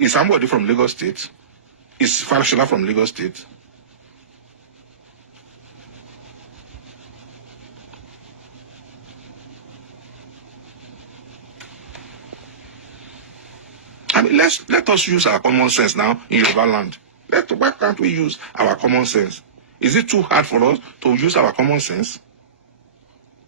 Is somebody from Lagos State? Is Fashola from Lagos State? I mean, let us use our common sense now in Yoruba land. Why can't we use our common sense? Is it too hard for us to use our common sense?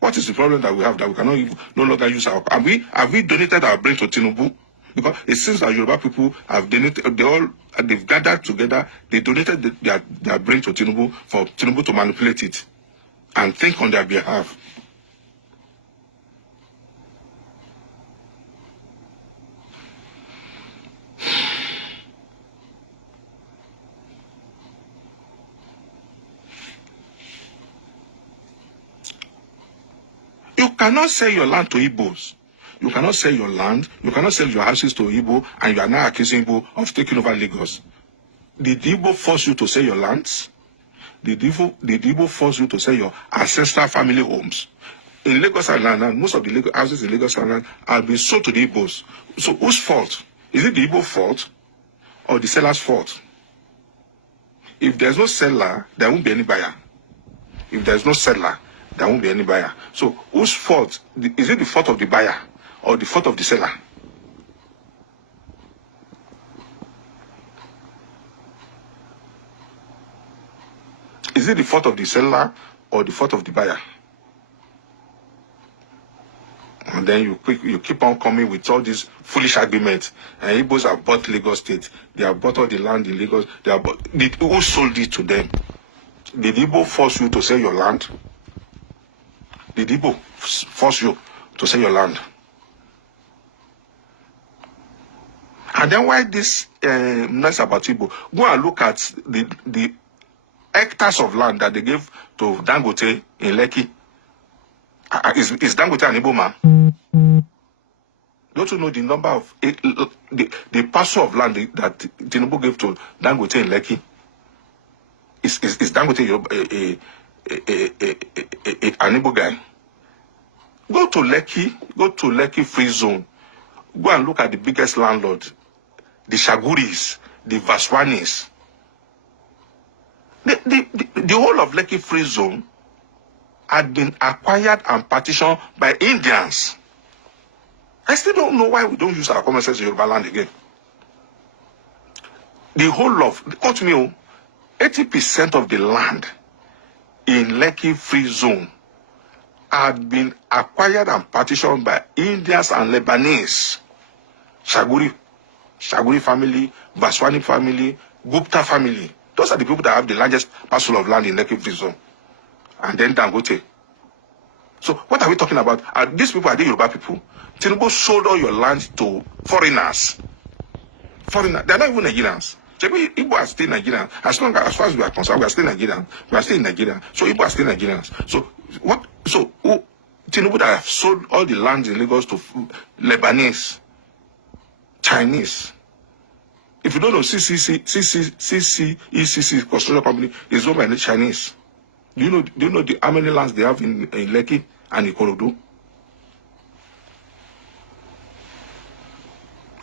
What is the problem that we have that we cannot even, no longer use our? Have we donated our brain to Tinubu? Because it seems that Yoruba people have donated. They've gathered together. They donated their brain to Tinubu for Tinubu to manipulate it and think on their behalf. You cannot sell your land to Igbos. You cannot sell your land. You cannot sell your houses to Igbo, and you are now accusing Igbo of taking over Lagos. Did Igbo force you to sell your lands? Did Igbo force you to sell your ancestral family homes? In Lagos Island, most of the houses in Lagos Island have been sold to the Igbos. So whose fault? Is it the Igbo fault or the seller's fault? If there's no seller, there won't be any buyer. If there's no seller, there won't be any buyer. So whose fault? Is it the fault of the buyer or the fault of the seller? Is it the fault of the seller or the fault of the buyer? And then you keep on coming with all these foolish arguments. And Igbos have bought Lagos State. They have bought all the land in Lagos. Who sold it to them? Did Igbo force you to sell your land? Did Igbo force you to sell your land? And then why this mess about Igbo? Go and look at the hectares of land that they gave to Dangote in Lekki. Is Dangote an Igbo man? Don't you know the number of the parcel of land that Tinubu gave to Dangote in Lekki? Is Dangote an Igbo guy? Go to Lekki Free Zone. Go and look at the biggest landlord, the Shaguris, the Vaswanis. The whole of Lekki Free Zone had been acquired and partitioned by Indians. I still don't know why we don't use our common sense in Yoruba land again. The whole of, quote me, 80% of the land in Lekki Free Zone had been acquired and partitioned by Indians and Lebanese. Shaguri family, Vaswani family, Gupta family. Those are the people that have the largest parcel of land in Lekki Free Zone. And then Dangote. So what are we talking about? These people are the Yoruba people. Tinubu sold all your land to foreigners. Foreigners. They are not even Nigerians. Igbo are still Nigerians. As far as we are concerned, we are still Nigerians. We are still in Nigeria. So Igbo are still Nigerians. So what? So Tinubu that have sold all the lands in Lagos to Lebanese, Chinese. If you don't know, ECC construction company is owned by the Chinese. Do you know how many lands they have in Lekki and Ikorodu?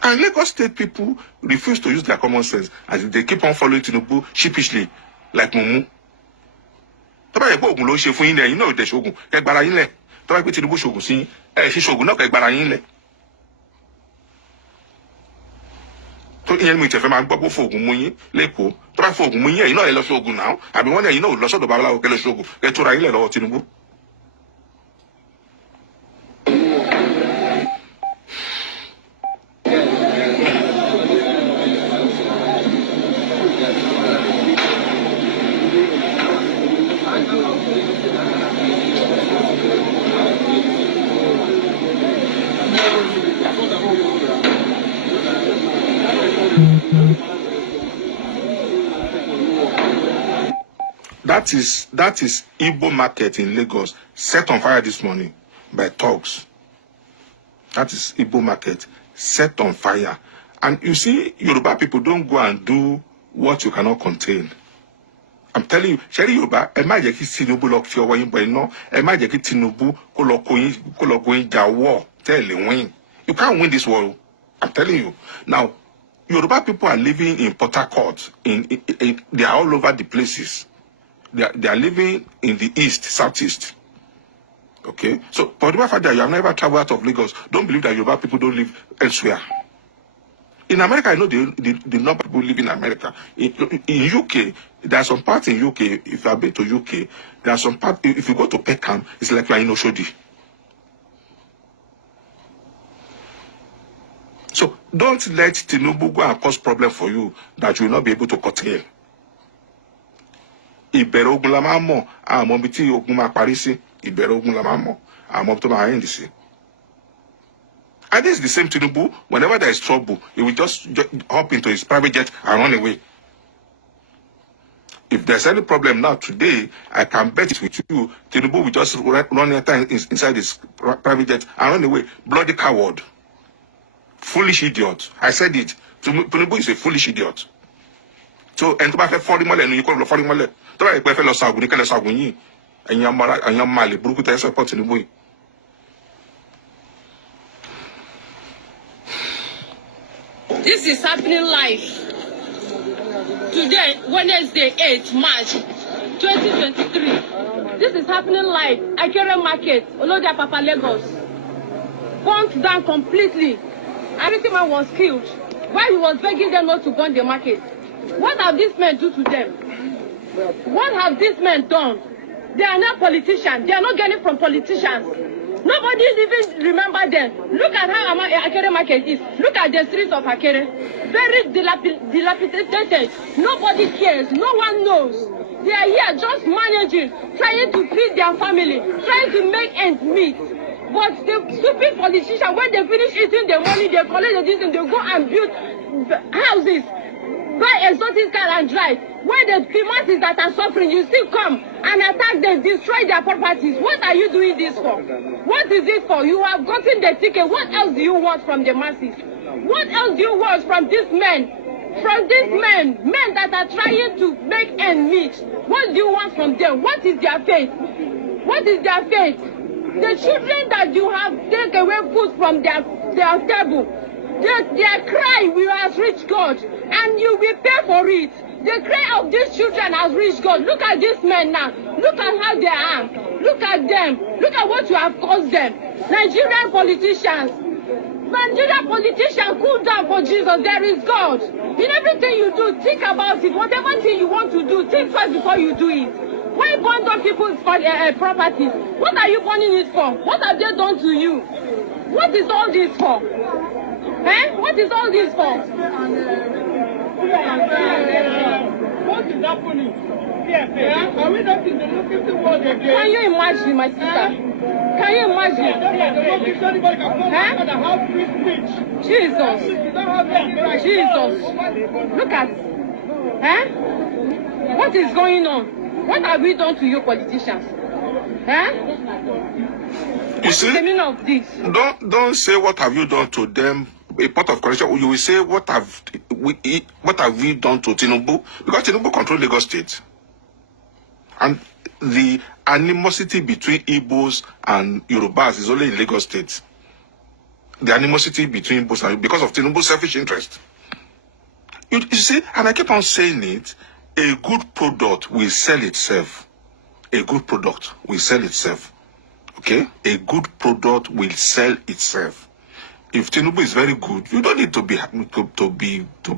And Lagos State people refuse to use their common sense as they keep on following Tinubu sheepishly, like Mumu. Tọ́ba yẹ kó oògùn ló ṣe fún yín lẹ́yìn náà ìdẹ̀ ṣoògùn kẹgbàrà yín lẹ̀. Tọ́ba yẹ pé Tinubu ṣoògùn sí ṣe ṣoògùn náà kẹgbàrà yín lẹ̀. Tó ìyẹn mi ìtẹ̀fẹ́ máa gbọ́ pé fóògùn mú yín lẹ́kọ̀ọ́. Tọ́ba fóògùn mú yín ẹ̀yin náà ẹ lọ ṣoògùn náà. Àbí wọ́n ní ẹ̀yin náà ò lọ sọ́dọ̀ babaláwo kẹ́ lọ ṣoògùn kẹ́ tóra yín lẹ̀ lọ́wọ́ Tinubu. That is Igbo market in Lagos set on fire this morning by thugs. That is Igbo market set on fire. And you see, Yoruba people don't go and do what you cannot contain. I'm telling you, Sherry Yoruba, ẹ má jẹ́ kí Tinubu lọ fi ọwọ́ yín bọ iná. Ẹ má jẹ́ kí Tinubu kó lọ go in ja war. Tell you win. You can't win this war. I'm telling you. Now, Yoruba people are living in Port Harcourt. They are all over the places. They are living in the east, southeast. Okay? So, for the fact that you have never traveled out of Lagos, don't believe that Yoruba people don't live elsewhere. In America, I know the number of people live in America. In UK, there are some parts in UK, if you have been to UK, there are some parts, if you go to Peckham, it's like you are in Oshodi. So don't let Tinubu go and cause problem for you that you will not be able to curtail. Ìbẹ̀rẹ̀ ogun la máa mọ̀, àmọ́ bí tí ogun máa parí sí, ìbẹ̀rẹ̀ ogun la máa mọ̀, àmọ́ tó máa end sí. And this is the same Tinubu, whenever there is trouble, he will just hop into his private jet and run away. If there's any problem now today, I can bet it with you, Tinubu will just run inside his private jet and run away. Bloody coward. Foolish idiot. I said it. Tinubu is a foolish idiot. So, and to buy 40 million, you call 40 million. To buy a fellow Sagu, you can Sagu, and your Mali, Brukuta support Tinubu. This is happening live. Today, Wednesday, 8th March 2023. This is happening live. Akere Market, Olodia Papa Lagos. Burnt down completely. Everything man was killed. While he was begging them not to burn the market. What have these men do to them? What have these men done? They are not politicians. They are not getting from politicians. Nobody even remember them. Look at how Akere Market is. Look at the streets of Akere. Very dilapidated. Nobody cares. No one knows. They are here just managing, trying to feed their family, trying to make ends meet. But the stupid politicians, when they finish eating the money, they collect the distance, they go and build houses, buy exotic car and drive. When the masses that are suffering, you still come and attack them, destroy their properties. What are you doing this for? What is it for? You have gotten the ticket. What else do you want from the masses? What else do you want from these men? From these men that are trying to make ends meet. What do you want from them? What is their faith? What is their faith? The children that you have taken away food from their table, their cry will has reached God, and you will pay for it. The cry of these children has reached God. Look at these men now. Look at how they are. Look at them. Look at what you have caused them. Nigerian politicians, cool down for Jesus. There is God. In everything you do, think about it. Whatever thing you want to do, think first before you do it. Why burn down people's properties? What are you burning it for? What have they done to you? What is all this for? Eh? What is all this for? What is happening? Are we not in the world again? Can you imagine, my sister? Can you imagine? Jesus. Jesus. Look at. What is going on? What have we done to you politicians? You see, the meaning of this? Don't say what have you done to them. A part of correction, you will say what have we done to Tinubu, because Tinubu controls Lagos State, and the animosity between Igbos and Yorubas is only in Lagos State. The animosity between Igbos and because of Tinubu's selfish interest. You see, and I keep on saying it. A good product will sell itself. A good product will sell itself. Okay? A good product will sell itself. If Tinubu is very good, you don't need to be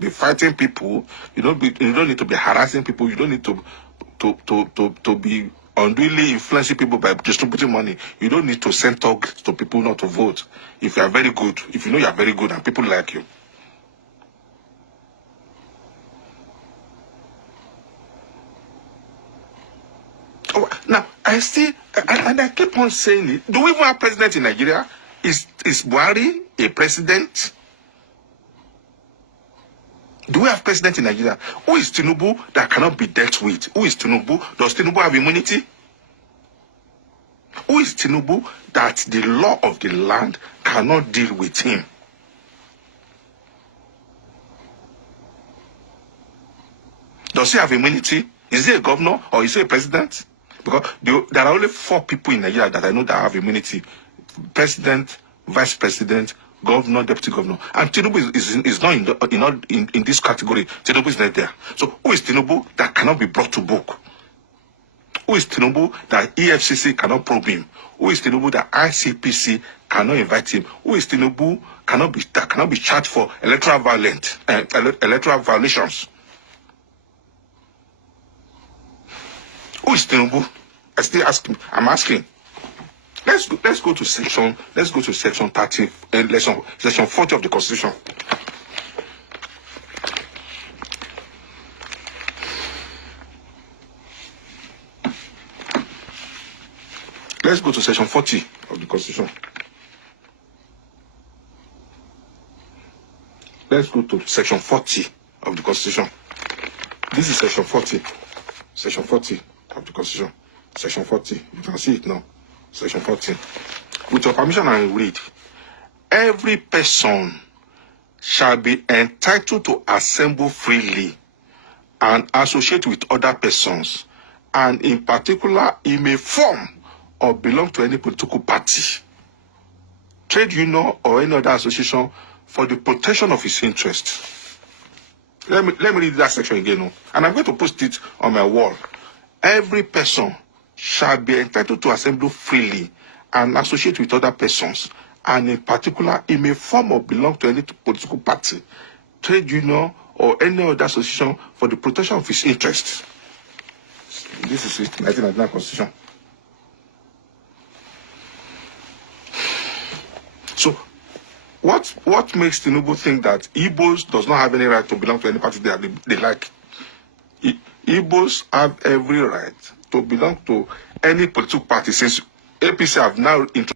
fighting people. You don't need to be harassing people. You don't need to be unduly influencing people by distributing money. You don't need to send talk to people not to vote. If you are very good, if you know you are very good and people like you. Now, I keep on saying it. Do we even have president in Nigeria? Is Buhari a president? Do we have president in Nigeria? Who is Tinubu that cannot be dealt with? Who is Tinubu? Does Tinubu have immunity? Who is Tinubu that the law of the land cannot deal with him? Does he have immunity? Is he a governor or is he a president? Because there are only 4 people in Nigeria that I know that have immunity: president, vice president, governor, deputy governor. And Tinubu is not in this category. Tinubu is not there. So who is Tinubu that cannot be brought to book? Who is Tinubu that EFCC cannot probe him? Who is Tinubu that ICPC cannot invite him? Who is Tinubu that cannot be charged for electoral violations? Who is Tinubu? I'm asking. Let's go to section 30, section 40 of the Constitution. Let's go to section 40 of the Constitution. Let's go to section 40 of the Constitution. This is section 40. Section 40 of the Constitution. Section 40. You can see it now. Section 40. With your permission, I will read. Every person shall be entitled to assemble freely and associate with other persons, and in particular, he may form or belong to any political party, trade union, or any other association for the protection of his interests. Let me read that section again, and I'm going to post it on my wall. Every person shall be entitled to assemble freely and associate with other persons, and in particular, he may form or belong to any political party, trade union, or any other association for the protection of his interests. This is it, 1999 Constitution. So, what makes Tinubu think that Igbos does not have any right to belong to any party they like? Igbos have every right to belong to any political party, since APC have now introduced